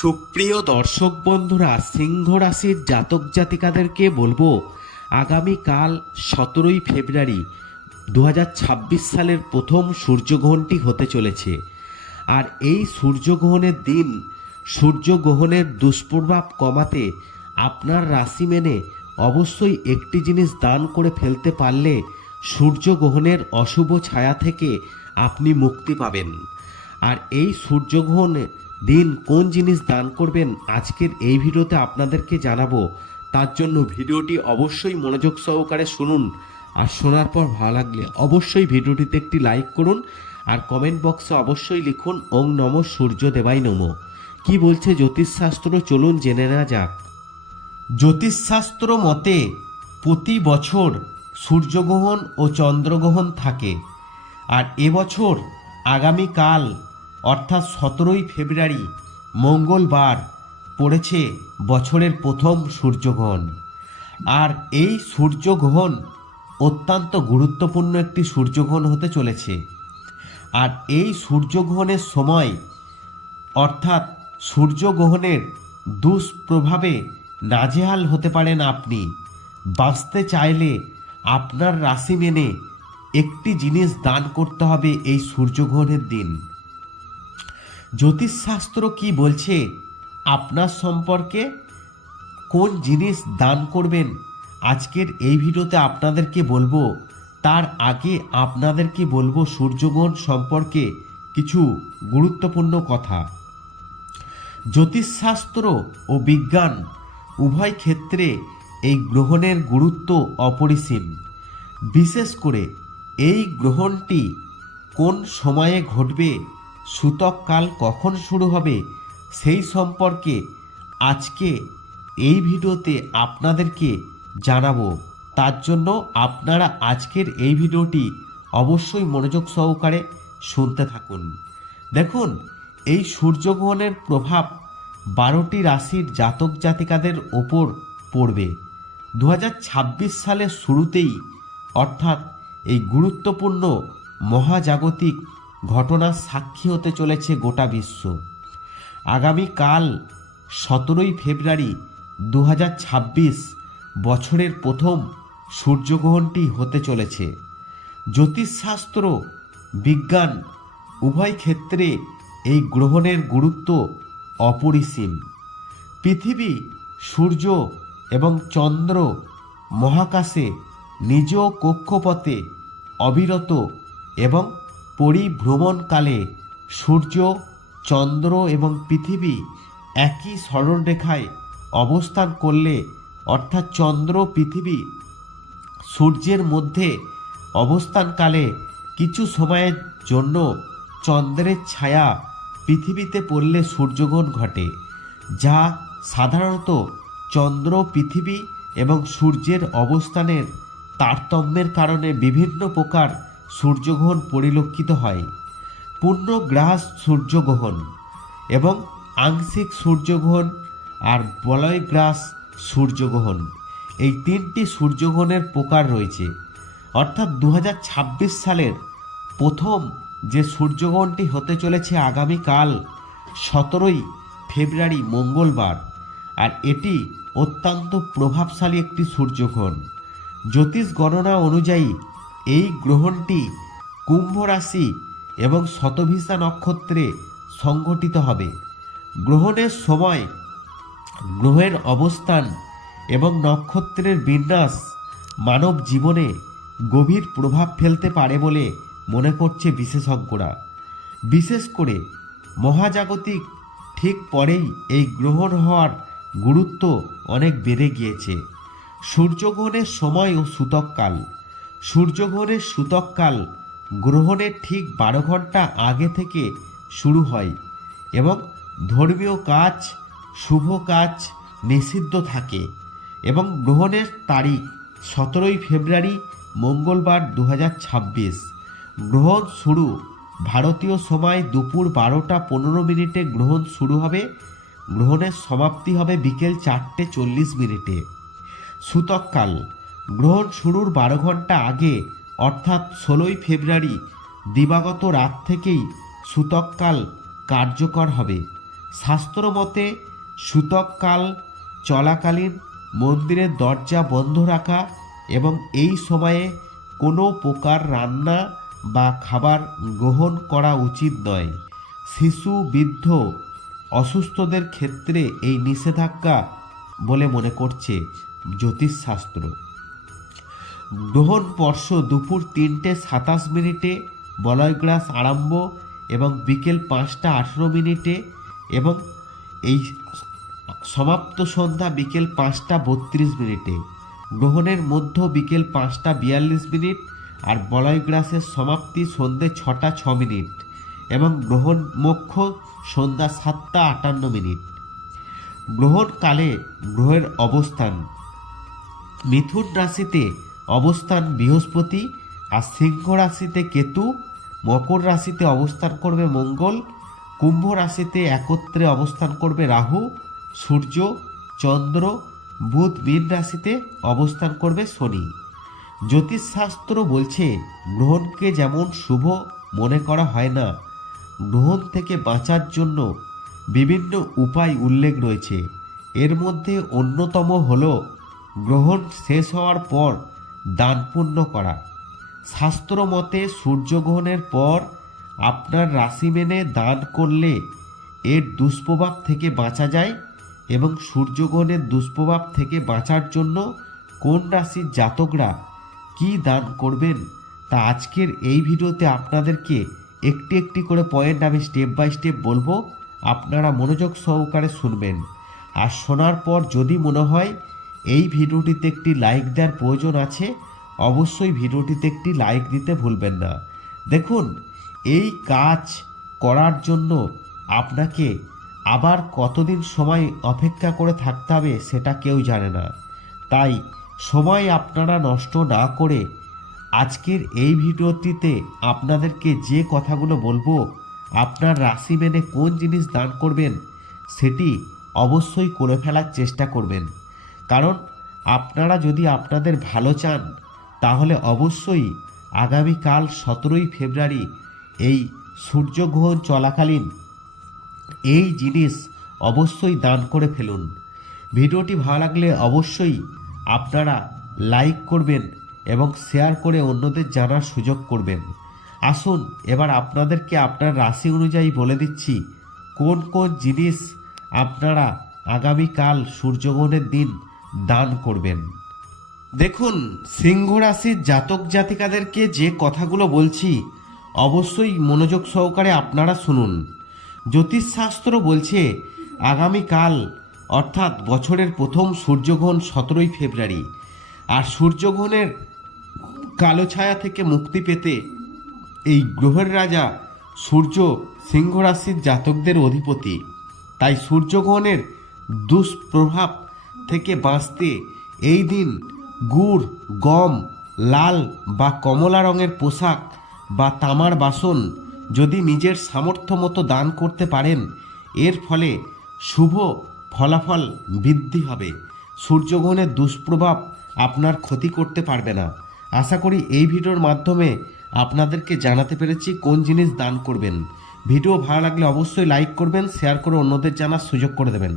সুপ্রিয় দর্শক বন্ধুরা, সিংহ রাশির জাতক জাতিকাদেরকে বলব, আগামীকাল সতেরোই ফেব্রুয়ারি দু হাজার ছাব্বিশ সালের প্রথম সূর্যগ্রহণটি হতে চলেছে। আর এই সূর্যগ্রহণের দিন, সূর্যগ্রহণের দুষ্প্রভাব কমাতে আপনার রাশি মেনে অবশ্যই একটি জিনিস দান করে ফেলতে পারলে সূর্যগ্রহণের অশুভ ছায়া থেকে আপনি মুক্তি পাবেন। আর এই সূর্যগ্রহণে দিন কোন জিনিস দান করবেন আজকের এই ভিডিওতে আপনাদেরকে জানাব। তার জন্য ভিডিওটি অবশ্যই মনোযোগ সহকারে শুনুন। আর শোনার পর ভালো লাগলে অবশ্যই ভিডিওটিতে একটি লাইক করুন আর কমেন্ট বক্সে অবশ্যই লিখুন, ওং নম সূর্য দেবাই নম। কি বলছে জ্যোতিষশাস্ত্র? চলুন জেনে নেওয়া যাক। জ্যোতিষশাস্ত্র মতে প্রতি বছর সূর্যগ্রহণ ও চন্দ্রগ্রহণ থাকে। আর এবছর আগামীকাল অর্থাৎ সতেরোই ফেব্রুয়ারি, মঙ্গলবার পড়েছে বছরের প্রথম সূর্যগ্রহণ। আর এই সূর্যগ্রহণ অত্যন্ত গুরুত্বপূর্ণ একটি সূর্যগ্রহণ হতে চলেছে। আর এই সূর্যগ্রহণের সময় অর্থাৎ সূর্যগ্রহণের দুষ্প্রভাবে নাজেহাল হতে পারেন আপনি। বাঁচতে চাইলে আপনার রাশি মেনে একটি জিনিস দান করতে হবে এই সূর্যগ্রহণের দিন। জ্যোতিষশাস্ত্র কি বলছে? আপনার সম্পর্কে কোন জিনিস দান করবেন? আজকের এই ভিডিওতে আপনাদেরকে বলব, তার আগে আপনাদেরকে বলব সূর্যগ্রহণ সম্পর্কে কিছু গুরুত্বপূর্ণ কথা। জ্যোতিষশাস্ত্র ও বিজ্ঞান উভয় ক্ষেত্রে এই গ্রহণের গুরুত্ব অপরিসীম। বিশেষ করে এই গ্রহণটি কোন সময়ে ঘটবে সূতককাল কখন শুরু হবে সেই সম্পর্কে আজকে এই ভিডিওতে আপনাদেরকে জানাব। তার জন্য আপনারা আজকের এই ভিডিওটি অবশ্যই মনোযোগ সহকারে শুনতে থাকুন। দেখুন, এই সূর্যগ্রহণের প্রভাব বারোটি রাশির জাতক জাতিকাদের ওপর পড়বে। দু সালের শুরুতেই অর্থাৎ এই গুরুত্বপূর্ণ মহাজাগতিক ঘটনার সাক্ষী হতে চলেছে গোটা বিশ্ব। আগামীকাল সতেরোই ফেব্রুয়ারি দু হাজার ছাব্বিশ বছরের প্রথম সূর্যগ্রহণটি হতে চলেছে। জ্যোতিষশাস্ত্র, বিজ্ঞান উভয় ক্ষেত্রে এই গ্রহণের গুরুত্ব অপরিসীম। পৃথিবী, সূর্য এবং চন্দ্র মহাকাশে নিজ কক্ষপথে অবিরত এবং পরিভ্রমণকালে সূর্য, চন্দ্র এবং পৃথিবী একই সরলরেখায় অবস্থান করলে, অর্থাৎ চন্দ্র, পৃথিবী সূর্যের মধ্যে অবস্থানকালে কিছু সময়ের জন্য চন্দ্রের ছায়া পৃথিবীতে পড়লে সূর্যগ্রহণ ঘটে, যা সাধারণত চন্দ্র, পৃথিবী এবং সূর্যের অবস্থানের তারতম্যের কারণে বিভিন্ন প্রকার সূর্যগ্রহণ পরিলক্ষিত হয়। পূর্ণগ্রাস সূর্যগ্রহণ এবং আংশিক সূর্যগ্রহণ আর বলয়গ্রাস সূর্যগ্রহণ। এই তিনটি সূর্যগ্রহণের প্রকার রয়েছে। অর্থাৎ দু হাজার ছাব্বিশ সালের প্রথম যে সূর্যগ্রহণটি হতে চলেছে আগামীকাল সতেরোই ফেব্রুয়ারি মঙ্গলবার, আর এটি অত্যন্ত প্রভাবশালী একটি সূর্যগ্রহণ। জ্যোতিষ গণনা অনুযায়ী এই গ্রহণটি কুম্ভ রাশি এবং শতভিসা নক্ষত্রে সংঘটিত হবে। গ্রহণের সময় গ্রহের অবস্থান এবং নক্ষত্রের বিন্যাস মানব জীবনে গভীর প্রভাব ফেলতে পারে বলে মনে করছে বিশেষজ্ঞরা। বিশেষ করে মহাজাগতিক ঠিক পরেই এই গ্রহণ হওয়ার গুরুত্ব অনেক বেড়ে গিয়েছে। সূর্যগ্রহণের সময় ও সূতককাল সূর্যগ্রহণের সূতককাল গ্রহণের ঠিক বারো ঘণ্টা আগে থেকে শুরু হয় এবং ধর্মীয় কাজ, শুভ কাজ নিষিদ্ধ থাকে এবং গ্রহণের তারিখ সতেরোই ফেব্রুয়ারি মঙ্গলবার দু হাজার ছাব্বিশ। গ্রহণ শুরু ভারতীয় সময় দুপুর বারোটা পনেরো মিনিটে গ্রহণ শুরু হবে। গ্রহণের সমাপ্তি হবে বিকেল চারটে চল্লিশ মিনিটে। সূতককাল গ্রহণ শুরুর বারো ঘণ্টা আগে, অর্থাৎ ষোলোই ফেব্রুয়ারি, দিবাগত রাত থেকেই সূতককাল কার্যকর হবে। শাস্ত্র মতে সূতককাল চলাকালীন মন্দিরের দরজা বন্ধ রাখা এবং এই সময়ে কোনো প্রকার রান্না বা খাবার গ্রহণ করা উচিত নয়। শিশু, বৃদ্ধ, অসুস্থদের ক্ষেত্রে এই নিষেধাজ্ঞা বলে মনে করছে জ্যোতিষশাস্ত্র। গ্রহণ স্পর্শ দুপুর তিনটে সাতাশ মিনিটে বলয়গ্রাস আরম্ভ এবং বিকেল পাঁচটা আঠেরো মিনিটে এবং এই সমাপ্ত সন্ধ্যা বিকেল পাঁচটা বত্রিশ মিনিটে। গ্রহণের মধ্য বিকেল পাঁচটা বিয়াল্লিশ মিনিট আর বলয়গ্রাসের সমাপ্তি সন্ধ্যে ছটা ছ মিনিট এবং গ্রহণ মোক্ষ সন্ধ্যা সাতটা আটান্ন মিনিট। গ্রহণকালে গ্রহের অবস্থান। মিথুন রাশিতে অবস্থান বৃহস্পতি আর সিংহ রাশিতে কেতু, মকর রাশিতে অবস্থান করবে মঙ্গল, কুম্ভ রাশিতে একত্রে অবস্থান করবে রাহু, সূর্য, চন্দ্র, বুধ মীন রাশিতে অবস্থান করবে শনি। জ্যোতিষশাস্ত্র বলছে, গ্রহণকে যেমন শুভ মনে করা হয় না, গ্রহণ থেকে বাঁচার জন্য বিভিন্ন উপায় উল্লেখ রয়েছে। এর মধ্যে অন্যতম হল, গ্রহণ শেষ হওয়ার পর দান পুণ্য করা। শাস্ত্র মতে সূর্যগ্রহণের পর আপনার রাশি মেনে দান করলে এর দুষ্প্রভাব থেকে বাঁচা যায় এবং সূর্যগ্রহণের দুষ্প্রভাব থেকে বাঁচার জন্য কোন রাশির জাতকরা কি দান করবেন তা আজকের এই ভিডিওতে আপনাদেরকে একটি একটি করে পয়েন্ট আমি স্টেপ বাই স্টেপ বলব। আপনারা মনোযোগ সহকারে শুনবেন। আর শোনার পর যদি মনে হয় এই ভিডিওটিতে একটি লাইক দেওয়ার প্রয়োজন আছে, অবশ্যই ভিডিওটিতে একটি লাইক দিতে ভুলবেন না। দেখুন, এই কাজ করার জন্য আপনাকে আবার কতদিন সময় অপেক্ষা করে থাকতে হবে সেটা কেউ জানে না। তাই সময় আপনারা নষ্ট না করে আজকের এই ভিডিওটিতে আপনাদেরকে যে কথাগুলো বলব, আপনার রাশি মেনে কোন জিনিস দান করবেন, সেটি অবশ্যই করে ফেলার চেষ্টা করবেন। কারণ আপনারা যদি আপনাদের ভালো চান, তাহলে অবশ্যই আগামীকাল সতেরোই ফেব্রুয়ারি এই সূর্যগ্রহণ চলাকালীন এই জিনিস অবশ্যই দান করে ফেলুন। ভিডিওটি ভালো লাগলে অবশ্যই আপনারা লাইক করবেন এবং শেয়ার করে অন্যদের জানার সুযোগ করবেন। আসুন, এবার আপনাদেরকে আপনার রাশি অনুযায়ী বলে দিচ্ছি, কোন কোন জিনিস আপনারা আগামীকাল সূর্যগ্রহণের দিন দান করবেন। দেখুন সিংহ রাশির জাতক জাতিকাদেরকে যে কথাগুলো বলছি, অবশ্যই মনোযোগ সহকারে আপনারা শুনুন। জ্যোতিষশাস্ত্র বলছে, আগামীকাল, অর্থাৎ বছরের প্রথম সূর্যগ্রহণ সতেরোই ফেব্রুয়ারি, আর সূর্যগ্রহণের কালো ছায়া থেকে মুক্তি পেতে এই গ্রহের রাজা সূর্য সিংহ রাশির জাতকদের অধিপতি। তাই সূর্যগ্রহণের দুষ্প্রভাব থেকে বাঁচতে এই দিন গুড়, গম, লাল বা কমলা রঙের পোশাক বা তামার বাসন যদি নিজের সামর্থ্য মতো দান করতে পারেন, এর ফলে শুভ ফলাফল বৃদ্ধি হবে। সূর্যগ্রহণের দুষ্প্রভাব আপনার ক্ষতি করতে পারবে না। আশা করি এই ভিডিওর মাধ্যমে আপনাদেরকে জানাতে পেরেছি কোন জিনিস দান করবেন। ভিডিও ভালো লাগলে অবশ্যই লাইক করবেন, শেয়ার করে অন্যদের জানার সুযোগ করে দেবেন।